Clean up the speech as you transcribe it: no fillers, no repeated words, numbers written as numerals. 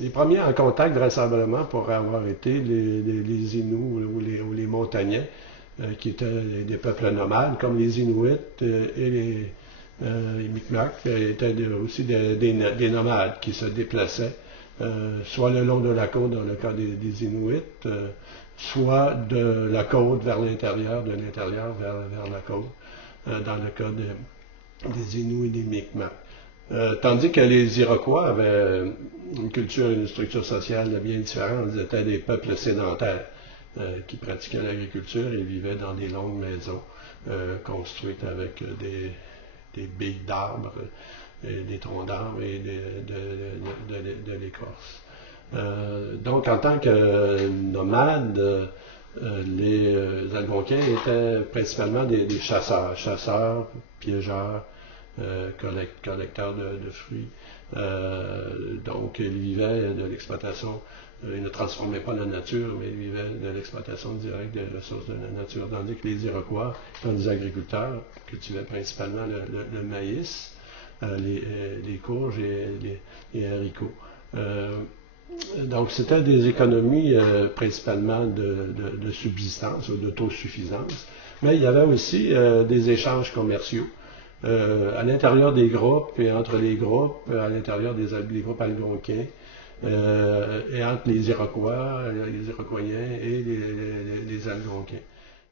Les premiers en contact, vraisemblablement, pourraient avoir été les Inuits ou les Montagnais, qui étaient des peuples nomades, comme les Inuits et les Micmacs étaient aussi des nomades qui se déplaçaient, soit le long de la côte dans le cas des Inuits, soit de la côte vers l'intérieur, de l'intérieur vers la côte, dans le cas des Inuits et des Micmacs. Tandis que les Iroquois avaient une culture et une structure sociale bien différentes. Ils étaient des peuples sédentaires qui pratiquaient l'agriculture et vivaient dans des longues maisons construites avec des billes d'arbres, et des troncs d'arbres et de l'écorce. Donc, en tant que nomades, les Algonquins étaient principalement des chasseurs, piégeurs, collecteurs de fruits. Donc, ils vivaient de l'exploitation. Ils ne transformaient pas la nature, mais ils vivaient de l'exploitation directe des ressources de la nature. Tandis que les Iroquois, étant des agriculteurs, cultivaient principalement le maïs, les courges et les haricots. Donc, c'était des économies principalement de subsistance ou d'autosuffisance, mais il y avait aussi des échanges commerciaux à l'intérieur des groupes et entre les groupes, à l'intérieur des groupes algonquins, et entre les Iroquois, les Iroquoiens et les Algonquins.